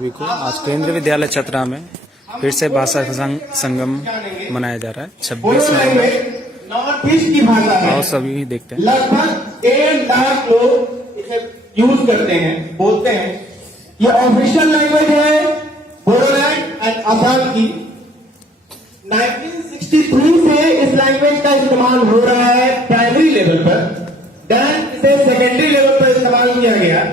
सभी को आज केंद्रीय विद्यालय छतरा में फिर से भाषा संगम मनाया जा रहा है 26 मई में। नॉर्थ ईस्ट की भाषा है और सभी देखते हैं, लगभग 1.5 लाख लोग इसे यूज करते हैं, बोलते हैं। ये ऑफिशियल लैंग्वेज है बोडोलैंड एंड असम की। 1963 से इस लैंग्वेज का इस्तेमाल हो रहा है प्राइमरी लेवल पर, देन इसे सेकेंडरी लेवल पर इस्तेमाल किया गया।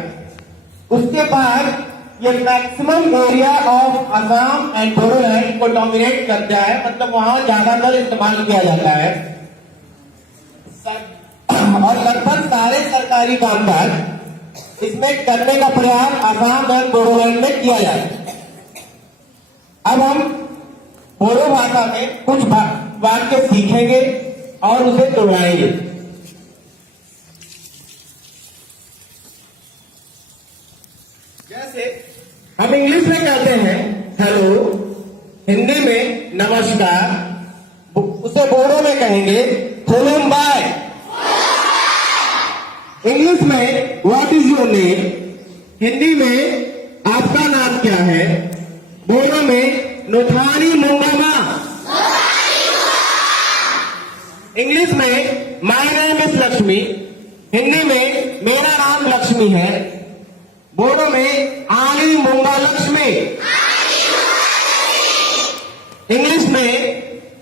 उसके बाद ये maximum area of Assam and Bodoland को डोमिनेट करता है, मतलब वहां ज्यादातर इस्तेमाल किया जाता है और लगभग सारे सरकारी कामकाज इसमें करने का प्रयास असम और बोडोलैंड में किया जाता है। अब हम बोडो भाषा में कुछ वाक्य सीखेंगे और उसे दोहराएंगे। जैसे हम इंग्लिश में कहते हैं हेलो, हिंदी में नमस्कार, उसे बोडो में कहेंगे खुलुमबाय। इंग्लिश में what is your name, Hindi में आपका नाम क्या है, बोडो में नोथानी मुंगामा। इंग्लिश में my name is Lakshmi, Hindi में मेरा नाम लक्ष्मी है, बोडो में आनी मुंगा लक्ष्मी। इंग्लिश में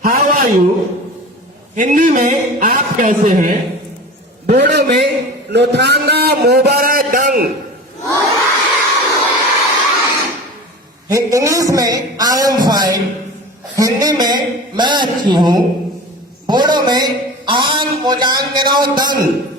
हाउ आर यू, हिंदी में आप कैसे हैं, बोडो में नोथांगा मोबारा डंग। इंग्लिश में आई एम फाइन, हिंदी में मैं अच्छी हूं, बोडो में आंग मोजांग के नाव दंग।